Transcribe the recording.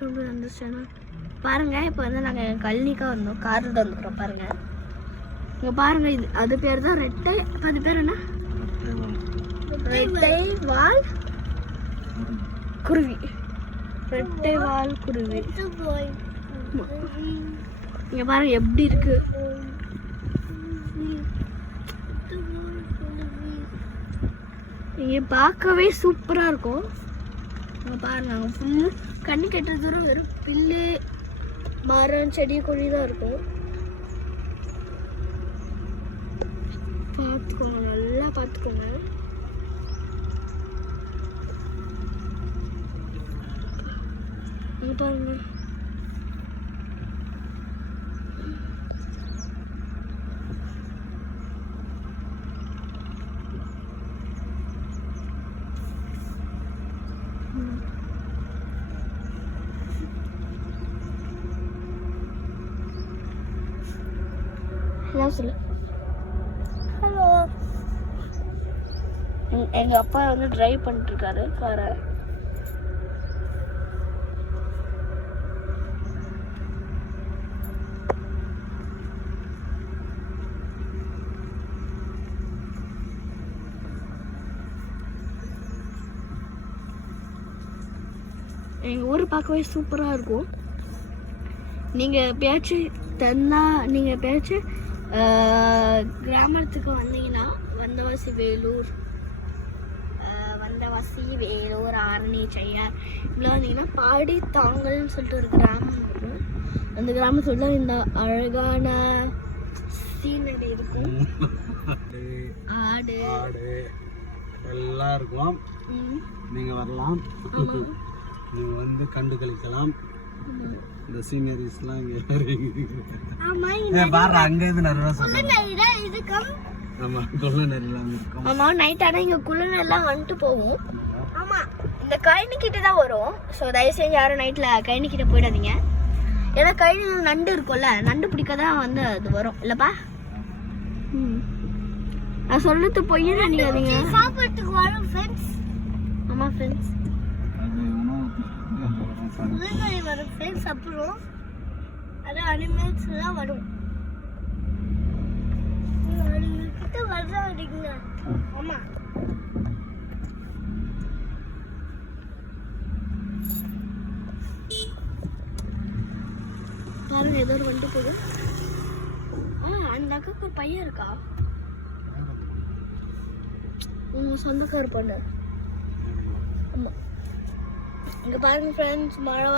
Welcome to அந்த channel. பாருங்கள், இப்போ வந்து நாங்கள் கல்னிக்காக வந்தோம், காரில் வந்துக்கிறோம். பாருங்கள், இங்கே பாருங்கள், இது அது பேர் தான் ரெட்டை. இப்போ அது பேர் என்ன? ரெட்டை வால் குருவி. ரெட்டை வால் குருவி. இங்கே பாருங்க எப்படி இருக்கு. இங்கே பார்க்கவே சூப்பராக இருக்கும். இங்கே பாருங்க, அங்கே ஃபுல்லு கண்ணு கெட்ட தூரம் வெறும் பில்லு, மரம், செடி, கொடி தான் இருக்கும். பார்த்துக்கோங்க, நல்லா பார்த்துக்கோங்க. இங்கே பாருங்க, ஹலோ சொல்லு. ஹலோ. எங்கள் அப்பா வந்து டிரைவ் பண்ணிட்டுருக்காரு காரை. எங்கள் ஊர் பார்க்கவே சூப்பராக இருக்கும். நீங்கள் எப்பயாச்சும் கிராமத்துக்கு வந்தீங்கன்னா வந்தவாசி வேலூர், ஆரணி, செய்யார் இப்படிலாம் வந்தீங்கன்னா பாடி தாங்கல்னு சொல்லிட்டு ஒரு கிராமம் இருக்கும். அந்த கிராமத்துல இந்த அழகான சீனரி இருக்கும். ஆடு எல்லாம் இருக்கும். நீங்க வரலாம், நீங்க வந்து கண்டு கழிக்கலாம். இந்த சீனரிஸ்லாம் பாரு, அங்க இருந்து நிறைய இருக்கும். ஆமா, குள்ள நெல்லாம் இருக்கும். ஆமா, நைட் ஆனா இங்க குள்ள எல்லாம் வந்துட்டு போகும். ஆமா, இந்த கழனி கிட்ட தான் வரும். ஸோ தயவு செஞ்சு யாரும் நைட்ல கழனி கிட்ட போயிடாதீங்க. ஏன்னா கழனியில் நண்டு இருக்கும்ல, நண்டு பிடிக்கதான் வந்து அது வரும் இல்லப்பா. நான் சொல்றது பொய்யே நினைக்காதீங்க. சாப்பிட்டுக்கு வரும் ஃப்ரெண்ட்ஸ். ஆமா ஃப்ரெண்ட்ஸ், வரும் ஃப்ரெண்ட்ஸ். அப்புறம் அது அனிமல்ஸ் எல்லாம் வரும். கிட்ட வர்றாங்க. ஆமா, பாருங்க, ஏதோ ஒரு வண்டி போகுது. அந்த அக்காக்கு ஒரு பையன் இருக்கா, உங்க சொந்தக்கார பொண்ணு. ஆமா, இங்க பாருங்க ஃப்ரெண்ட்ஸ், மழை